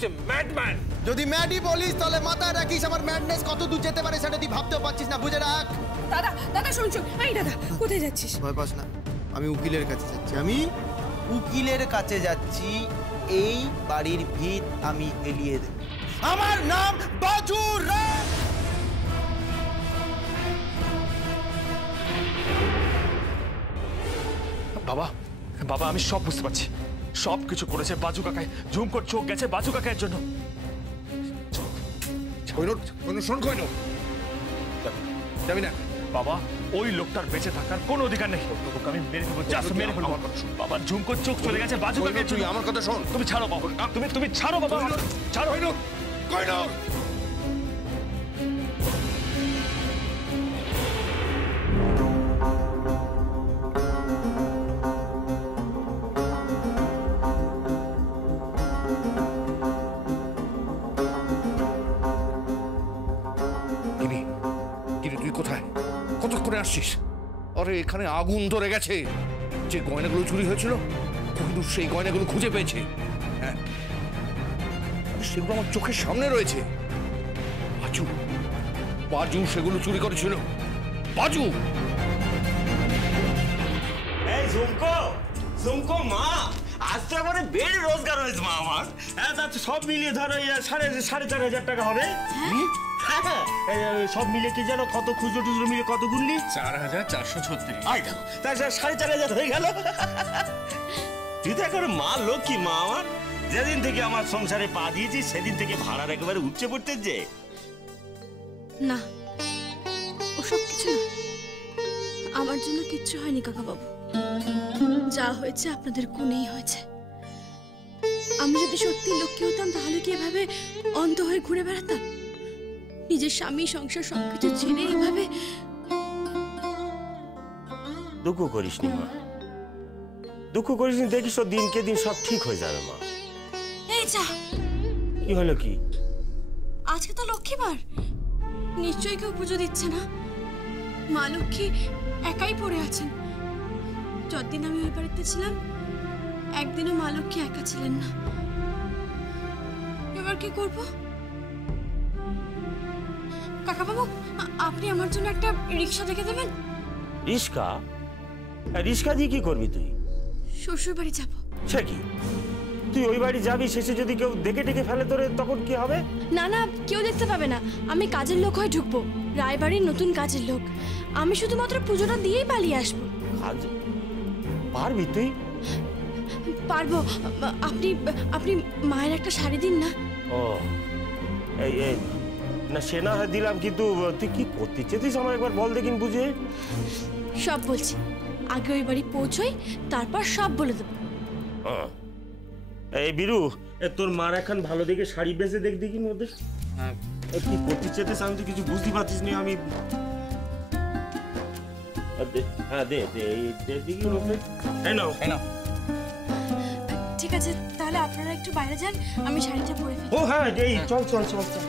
Is a madman. যদি ম্যাডই বলিস তাহলে মাথায় রাখিস আমার ম্যাডনেস কত দূর যেতে পারে সেটা তুই ভাবতেও পারছিস না, বুঝে রাখ। দাদা দাদা শুন শুন, এই দাদা কোথায় যাচ্ছিস? ভয় পাস না, আমি উকিলের কাছে যাচ্ছি। আমি উকিলের কাছে যাচ্ছি, এই বাড়ির ভিত আমি এলিয়ে দেব। আমার নাম বাজু রায়। বাবা বাবা আমি সব বুঝতে পারছি, সব কিছু করেছে বাজু কাকাই। ঝুমকোর চোখ গেছে বাজু কাকার জন্য। যাবি না বাবা, ওই লোকটার বেঁচে থাকার কোনো অধিকার নেই। আমি মেরে ফেলবো, জাস্ট মেরে ফেলবো। বাবা ঝুমকোর চোখ চলে গেছে বাজু কাকার জন্য। আমার কথা শোন। তুমি ছাড়ো বাবা, তুমি ছাড়ো বাবা, ছাড়ো। তুই কোথায়? কতক্ষণে আসছিস? আরে এখানে আগুন ধরে গেছে। যে গয়নাগুলো চুরি হয়েছিল কোহিনূর সেই গয়নাগুলো খুঁজে পেয়েছে। হ্যাঁ, সেগুলো আমার চোখের সামনে রয়েছে। বাজু বাজু সেগুলো চুরি করেছিল। বাজু এই ঝুমকো, ঝুমকো মা, আজ তো এবারে বেড়ে রোজগার হয়েছে মা আমার। হ্যাঁ, তা সব মিলিয়ে ধরো 4,500 টাকা হবে। সব মিলে কি জানো কত খুচরো টুচরো মিলে কত গুনলি? 4,436। আই দেখো, তাই 4,500 হয়ে গেল। তুই তো এখন মা লক্ষ্মী মা আমার। যেদিন থেকে আমার সংসারে পা দিয়েছি সেদিন থেকে ভাড়ার একেবারে উঠছে পড়তে যে। না, ওসব কিছু না, আমার জন্য কিচ্ছু হয়নি কাকা বাবু। যা হয়েছে আপনাদের কোনেই হয়েছে। আমি যদি সত্যি লক্ষ্মী হতাম তাহলে কি এভাবে অন্ধ হয়ে ঘুরে বেড়াতাম? নিজের স্বামী সংসার সবকিছু ছেড়ে এইভাবে? দুঃখ করিস নি মা, দুঃখ করিস নি, দেখিস তো দিনকে দিন সব ঠিক হয়ে যাবে মা। এই যা, কি হলো কি? আজকে তো লক্ষ্মীবার, নিশ্চয়ই কেউ পুজো দিচ্ছে না। মা লক্ষ্মী একাই পড়ে আছেন। যতদিন আমি ওই বাড়িতে ছিলাম একদিনও মা লক্ষ্মী একা ছিলেন না। এবার কি করব? কাকা বাবু, আপনি আমার জন্য একটা রিক্সা দেখে দেবেন? রিক্সা? রিক্সা দিয়ে কি করবি তুই? শ্বশুর বাড়ি যাব। সে কি, তুই ওই বাড়ি যাবি, শেষে যদি কেউ দেখে টেকে ফেলে তোরে তখন কি হবে? না না, কেউ দেখতে পাবে না। আমি কাজের লোক হয়ে ঢুকবো, রায়বাড়ির নতুন কাজের লোক। আমি শুধুমাত্র পুজোটা দিয়েই পালিয়ে আসবো। কাজ পারবি তুই? পারবো। আপনি আপনি মায়ের একটা শাড়ি দিন না। ও এই এই না, সে না হয় দিলাম, কিন্তু তুই কি করতে চেয়েছিস আমার একবার বল দেখিন বুঝে। সব বলছি, আগে ওই বাড়ি পৌঁছই, তারপর সব বলে দেবো। এই বিরু, তোর মার এখন ভালো দেখে শাড়ি বেঁচে দেখ দেখি মধ্যে। হ্যাঁ, কি করতে চেয়েছিস আমি তো কিছু বুঝতে পারছিস না। আমি হ্যাঁ দে দে দেখি মধ্যে। এই নাও, এই নাও। ঠিক আছে, তাহলে আপনারা একটু বাইরে যান, আমি শাড়িটা পরে ফেলি। ও হ্যাঁ, এই চল চল চল চল।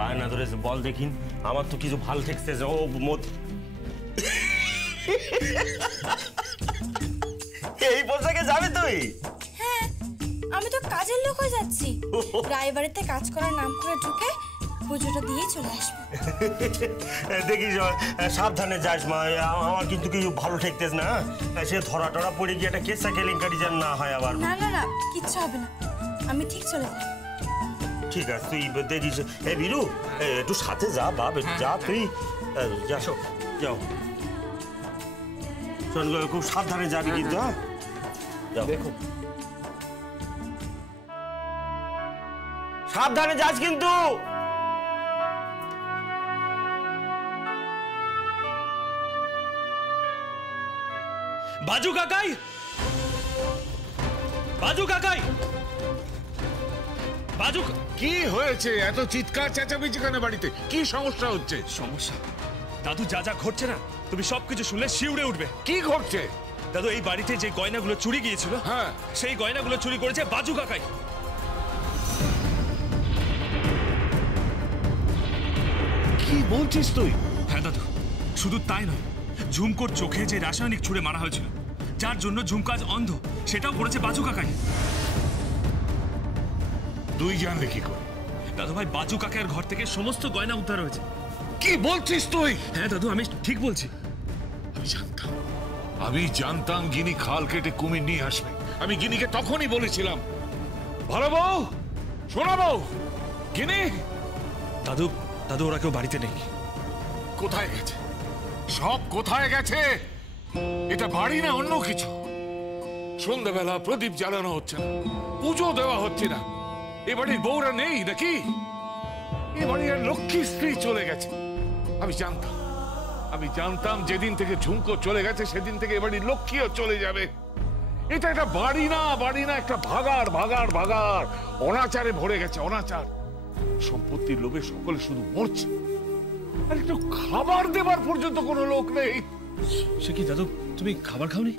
বায়না ধরেছে বল দেখিন, আমার তো কিছু ভালো ঠেকছে। ও এই পোশাকে যাবে তুই? হ্যাঁ, আমি তো কাজের লোক হয়ে যাচ্ছি। রায়বাড়িতে কাজ করার নাম করে ঢুকে পুজোটা দিয়ে চলে আসবো। দেখিস সাবধানে যাস মা, আমার কিন্তু কিছু ভালো ঠেকতেছ না। সে ধরা টরা পড়ে গিয়ে একটা কেসা কেলেঙ্কারি যেন না হয় আবার। না না না, কিচ্ছু হবে না, আমি ঠিক চলে যাব। ঠিক আছে, তুই দেখিস। এ বিরু, একটু সাথে যা বাপ, যা তুই যা, যাও। শোন, খুব সাবধানে যাবি কিন্তু। হ্যাঁ, যাও। দেখো সাবধানে যাস কিন্তু। বাজু কাকাই, বাজু কাকাই, বাজু কি হয়েছে? এত চিৎকার চেঁচামেচি কেন বাড়িতে? কি সমস্যা হচ্ছে? সমস্যা দাদু, যা যা ঘটছে না তুমি সবকিছু শুনলে শিউরে উঠবে। কি ঘটছে? দাদু, এই বাড়িতে যে গয়নাগুলো চুরি গিয়েছিল, হ্যাঁ, সেই গয়নাগুলো চুরি করেছে বাজু কাকাই। কি বলছিস তুই? হ্যাঁ দাদু, শুধু তাই নয়, ঝুমকোর চোখে যে রাসায়নিক ছুড়ে মারা হয়েছিল, যার জন্য ঝুমকো আজ অন্ধ, সেটাও করেছে বাজু কাকাই। তুই জানলে কি করে? দাদু ভাই, বাজু কাকার ঘর থেকে সমস্ত গয়না উদ্ধার হয়েছে। কি বলছিস তুই? হ্যাঁ দাদু, আমি ঠিক বলছি। আমি জানতাম গিনি খাল কেটে কুমির নিয়ে আসবে। আমি গিনিকে তখনই বলেছিলাম, ভালো বউ, শোনা বউ, গিনি দাদু দাদু, ওরা কেউ বাড়িতে নেই। কোথায় গেছে? সব কোথায় গেছে? এটা বাড়ি না অন্য কিছু? সন্ধ্যাবেলা প্রদীপ জ্বালানো হচ্ছে না, পুজো দেওয়া হচ্ছে না, এ বাড়ির বউরা নেই নাকি? এ বাড়ির লক্ষ্মী স্ত্রী চলে গেছে। আমি জানতাম যেদিন থেকে ঝুমকো চলে গেছে সেদিন থেকে এ বাড়ির লক্ষ্মীও চলে যাবে। এটা একটা বাড়ি না, একটা ভাগাড় ভাগাড় ভাগাড়, অনাচারে ভরে গেছে, অনাচার। সম্পত্তির লোভে সকলে শুধু মরছে, আর একটু খাবার দেবার পর্যন্ত কোনো লোক নেই। সে কি দাদু, তুমি খাবার খাওনি?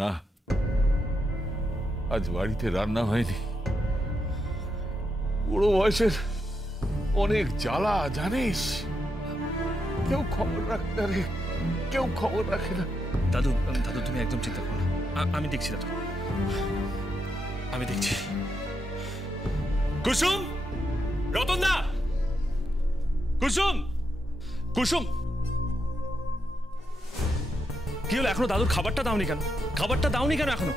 না, আজ বাড়িতে রান্না হয়নি। বুড়ো বয়সের অনেক জ্বালা, জানিস। কেউ খবর রাখে না রে, কেউ খবর রাখে না। দাদু দাদু, তুমি একদম চিন্তা করো না, আমি দেখছি দাদু, আমি দেখছি। কুসুম, রতন দা, কুসুম, কুসুম, কি হলো? এখনো দাদুর খাবারটা দাওনি কেন? খাবারটা দাওনি কেন এখনো?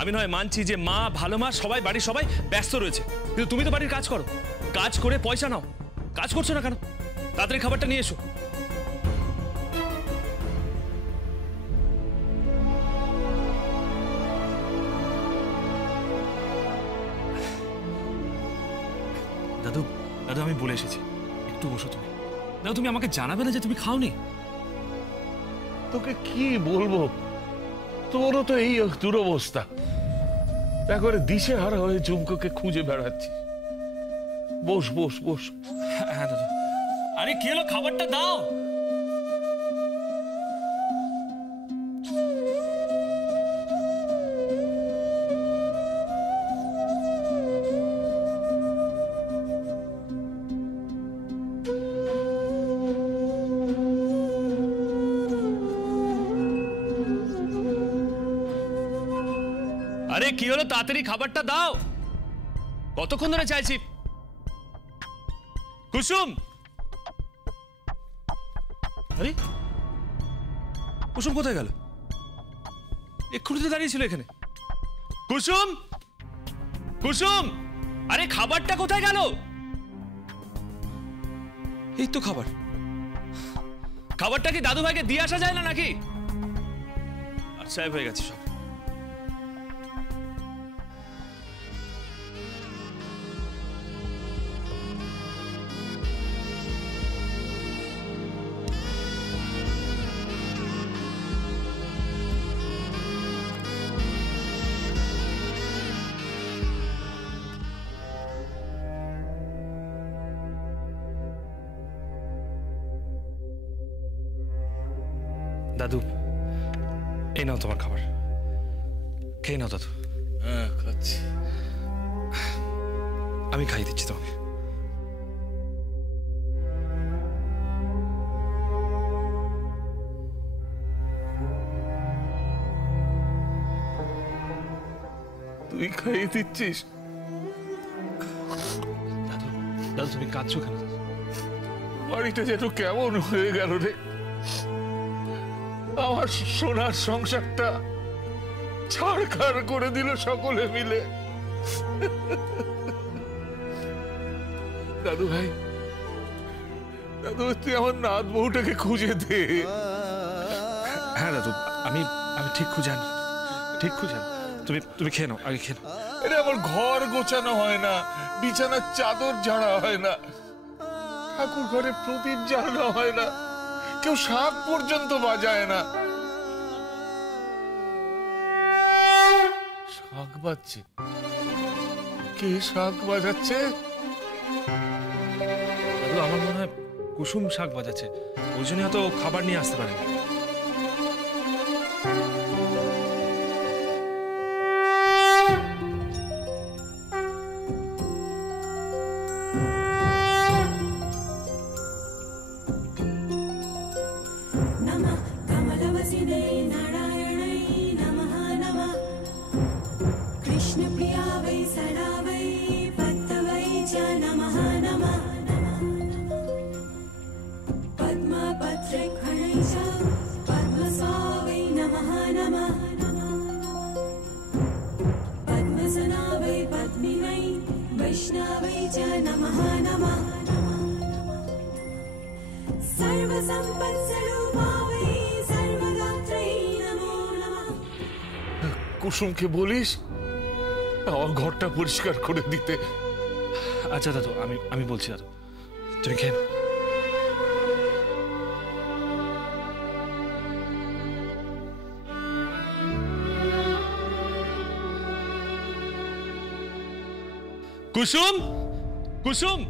আমি নয় মানছি যে মা, ভালো মা, সবাই, বাড়ির সবাই ব্যস্ত রয়েছে, কিন্তু তুমি তো বাড়ির কাজ করো, কাজ করে পয়সা নাও, কাজ করছো না কেন? তাড়াতাড়ি খাবারটা নিয়ে এসো। দাদু দাদু, আমি বলে এসেছি, একটু বসো তুমি। দাদু, তুমি আমাকে জানাবে না যে তুমি খাওনি? তোকে কি বলবো, তোরও তো এই দুরবস্থা। একবারে দিশে হারা হয়ে ঝুমকোকে খুঁজে বেড়াচ্ছি। বস বস বস। হ্যাঁ দাদু। আরে কি হলো, খাবারটা দাও। আরে কি হলো, তাড়াতাড়ি খাবারটা দাও। কতক্ষণ ধরে চাইছি। কুসুম, আরে কুসুম কোথায় গেল? এক্ষুনি তো দাঁড়িয়ে ছিল এখানে। কুসুম, কুসুম, আরে খাবারটা কোথায় গেল? এই তো খাবার। খাবারটা কি দাদু ভাইকে দিয়ে আসা যায় না নাকি? আচ্ছা, হয়ে গেছে সব। দাদু এই নাও তোমার খাবার, খেয়ে নাও দাদু। হ্যাঁ খাচ্ছি। আমি খাইয়ে দিচ্ছি তোমাকে। তুই খাইয়ে দিচ্ছিস? দাদু, দাদু তুমি কাঁদছো কেন? বাড়িটা যেন কেমন হয়ে গেল রে। আমার সোনার সংসারটা ছাড়খাড় করে দিল সকলে মিলে। দাদু ভাই, দাদু তুই আমার নাত বউটাকে খুঁজে দে। হ্যাঁ দাদু, আমি আমি ঠিক খুঁজে আনি, ঠিক খুঁজে আনি। তুমি তুমি খেয়ে নাও, আগে খেয়ে নাও। এটা আমার ঘর গোছানো হয় না, বিছানার চাদর ঝাড়া হয় না, ঠাকুর ঘরে প্রদীপ জ্বালানো হয় না, কেউ শাক পর্যন্ত বাজায় না। শাক বাজছে? কে শাক বাজাচ্ছে? দাদু আমার মনে হয় কুসুম শাক বাজাচ্ছে, ওই জন্য হয়তো খাবার নিয়ে আসতে পারেন। नमः कमलवसिने नारायणै नमः नमः कृष्णप्रिया वै सदा वै पद्मवै च नमः नमः पद्मपत्रिखणै च पद्मस्वावै नमः नमः पद्मसना वै पद्मिनै वैष्णवै च नमः नमः सर्वसम्पत्स्वरूपावै सर्वगात्रै नमो नमः। কুসুমকে বলিস আমার ঘরটা পরিষ্কার করে দিতে। আচ্ছা দাদু, আমি আমি বলছি দাদু, তুমি খেয়ে নাও। কুসুম, কুসুম,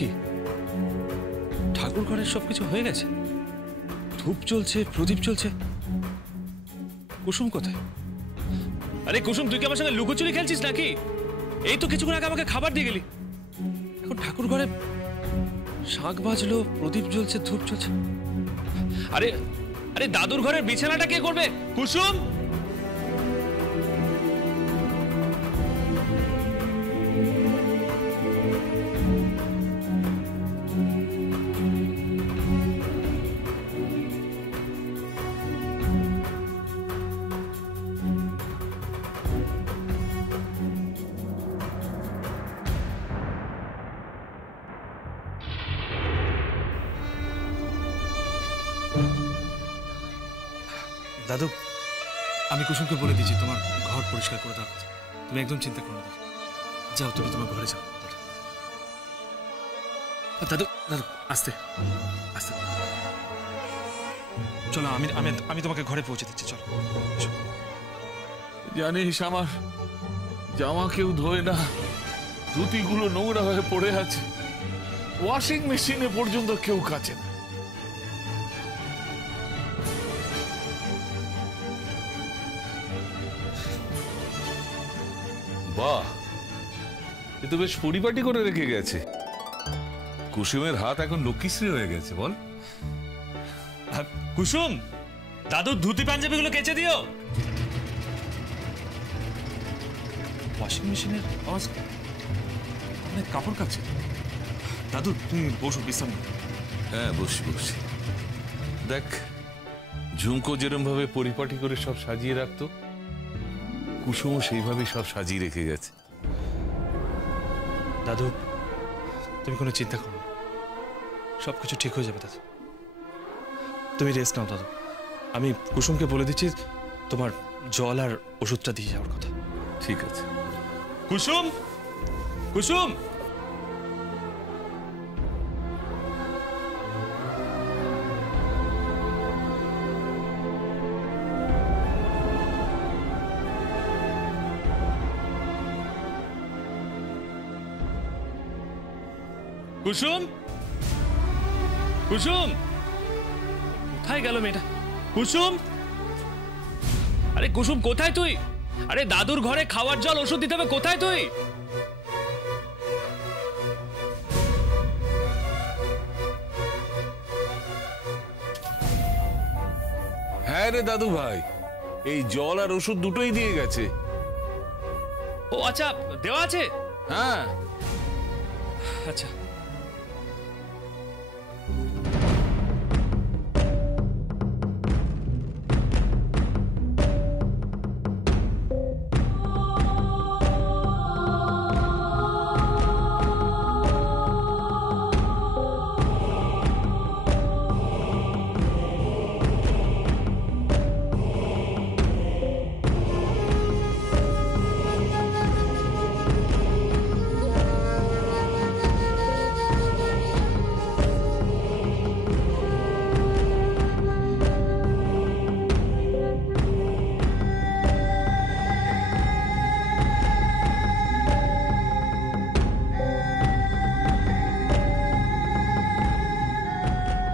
কি ঠাকুর ঘরের সবকিছু হয়ে গেছে? ধূপ চলছে, প্রদীপ চলছে, কুসুম কোথায়? আরে কুসুম, তুই কি আমার সঙ্গে লুকোচুরি খেলছিস নাকি? এই তো কিছুক্ষণ আগে আমাকে খাবার দিয়ে গেলি, এখন ঠাকুর ঘরে শাক বাজলো, প্রদীপ জ্বলছে, ধূপ চলছে। আরে আরে দাদুর ঘরের বিছানাটা কে করবে? কুসুম, দাদু আমি কুসুমকে বলে দিয়েছি তোমার ঘর পরিষ্কার করে দেওয়ার কথা, তুমি একদম চিন্তা করো না। যাও, তুমি তোমার ঘরে যাও। দাদু দাদু আস্তে আস্তে চলো, আমি আমি আমি তোমাকে ঘরে পৌঁছে দিচ্ছি, চলো। জানিস আমার জামা কেউ ধোয় না, ধুতিগুলো নোংরা হয়ে পড়ে আছে, ওয়াশিং মেশিনে পর্যন্ত কেউ কাচে না। বাহ, এ তো বেশ পরিপাটি করে রেখে গেছে। কুসুমের হাত এখন লক্ষ্মীশ্রী হয়ে গেছে, বল। কুসুম, দাদুর ধুতি পাঞ্জাবিগুলো কেচে দিও। ওয়াশিং মেশিনের আওয়াজ, অনেক কাপড় কাচ্ছে। দাদু তুমি বসো, বিশ্রাম নাও। হ্যাঁ বসি বসি। দেখ, ঝুমকো যেরম ভাবে পরিপাটি করে সব সাজিয়ে রাখতো, কুসুমও সেইভাবে সব সাজিয়ে রেখে গেছে। দাদু তুমি কোনো চিন্তা করো না, সবকিছু ঠিক হয়ে যাবে দাদু, তুমি রেস্ট নাও। দাদু আমি কুসুমকে বলে দিচ্ছি তোমার জল আর ওষুধটা দিয়ে যাওয়ার কথা। ঠিক আছে। কুসুম, কুসুম, কুসুম, কুসুম, কোথায় গেল মেয়েটা? কুসুম, আরে কুসুম কোথায় তুই? আরে দাদুর ঘরে খাওয়ার জল ওষুধ দিতে হবে, কোথায় তুই? হ্যাঁ রে দাদু ভাই, এই জল আর ওষুধ দুটোই দিয়ে গেছে। ও আচ্ছা, দেওয়া আছে। হ্যাঁ আচ্ছা,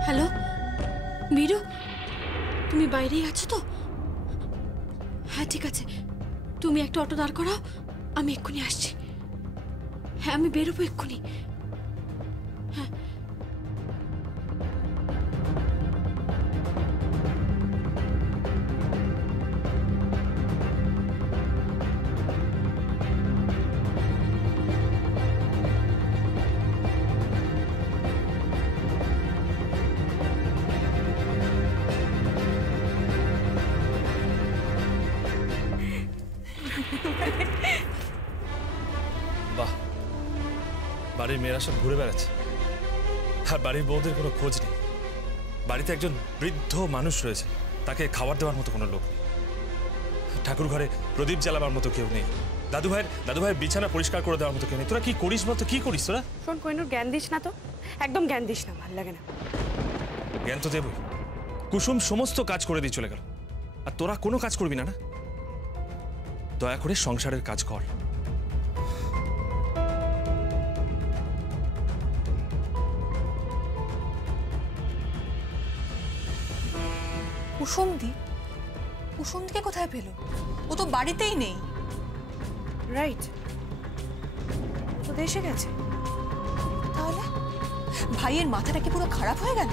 হ্যালো বীরু, তুমি বাইরেই আছো তো? হ্যাঁ ঠিক আছে, তুমি একটা অটো দাঁড় করাও, আমি এক্ষুনি আসছি। হ্যাঁ আমি বেরোবো এক্ষুনি। হ্যাঁ বাহ, বাড়ির মেয়েরা সব ঘুরে বেড়াচ্ছে আর বাড়ির বউদের কোনো খোঁজ নেই। বাড়িতে একজন বৃদ্ধ মানুষ রয়েছে, তাকে খাবার দেওয়ার মতো কোনো লোক নেই। ঠাকুর ঘরে প্রদীপ জ্বালাবার মতো কেউ নেই। দাদু ভাইয়ের বিছানা পরিষ্কার করে দেওয়ার মতো কেউ নেই। তোরা কি করিস বলতো? কি করিস তোরা? শোন কোহিনুর, জ্ঞান দিস না তো, একদম জ্ঞান দিস না, ভাল লাগে না। জ্ঞান তো দেবই। কুসুম সমস্ত কাজ করে দিয়ে চলে গেল, আর তোরা কোনো কাজ করবি না? না, দয়া করে সংসারের কাজ কর। কুসুমদিকে কোথায় পেল? ও তো বাড়িতেই নেই। রাইট, তো দেশে গেছে। তাহলে ভাইয়ের মাথাটা কি পুরো খারাপ হয়ে গেল?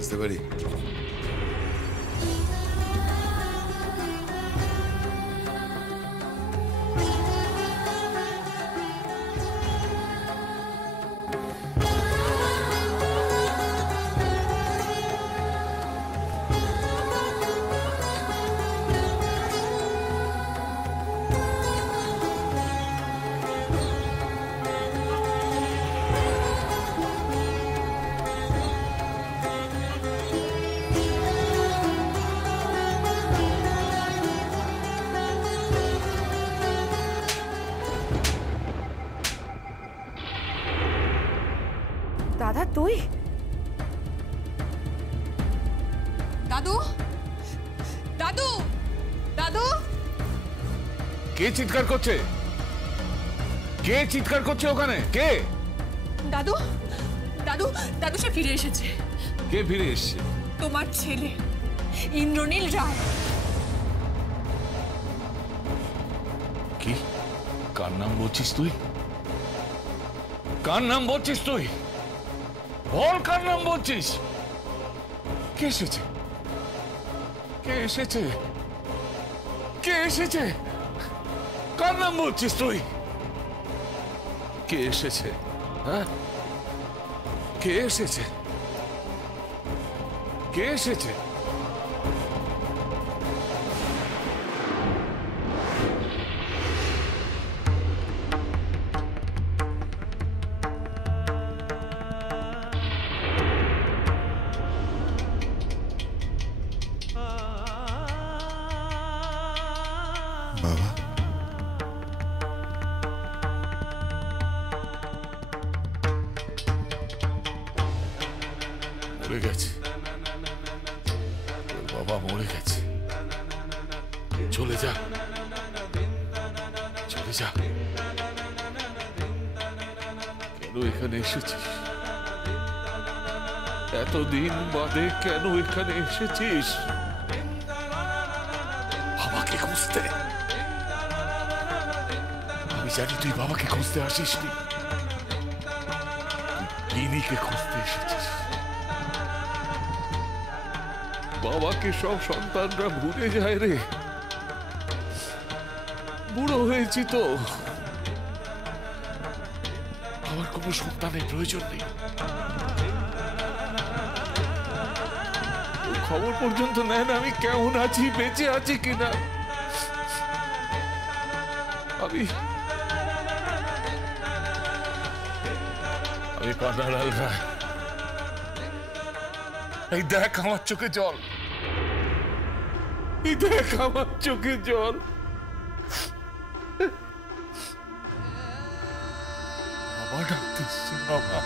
আসতে পারি? দাদা তুই? দাদু, দাদু, দাদু, কে চিৎকার করছে? কে চিৎকার করছে ওখানে? কে? দাদু, দাদু, দাদু সে ফিরে এসেছে। কে ফিরে এসছে? তোমার ছেলে ইন্দ্রনীল রায়। কি? কার নাম বলছিস তুই? কার নাম বলছিস তুই? বল, কার নাম বলছিস? কে এসেছে? কে এসেছে? কে এসেছে? কার নাম বলছিস তুই? কে এসেছে? হ্যাঁ, কে এসেছে? কে এসেছে? বাবা, গেছে, তোর বাবা মরে গেছে। চলে যা, চলে যা। কেন এখানে এসেছিস? এতদিন বাদে কেন এখানে এসেছিস? বাবাকে খুঁজতে? আমি জানি তুই বাবাকে খুঁজতে আসিসনি, গিনিকে খুঁজতে এসেছিস। বাবাকে সব সন্তানরা ভুলে যায় রে। বুড়ো হয়েছি তো, আমার কোনো সন্তানের প্রয়োজন নেই। খবর পর্যন্ত নেয় না আমি কেমন আছি, বেঁচে আছি কিনা। আমি পান্নালাল রায়, এই দেখ আমার চোখে জল, এই দেখ আমার চোখে জল। বাবা ডাকতেছে, বাবা।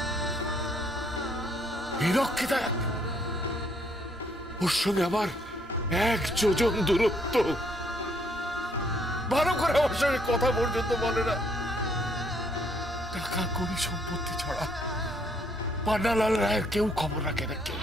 হীরককে দেখ, ওর সঙ্গে আমার 1 যোজন দূরত্ব। ভালো করে আমার সঙ্গে কথা পর্যন্ত বলে না। টাকা করি সম্পত্তি ছড়া পান্নালাল রায়ের কেউ খবর রাখে না, কেউ।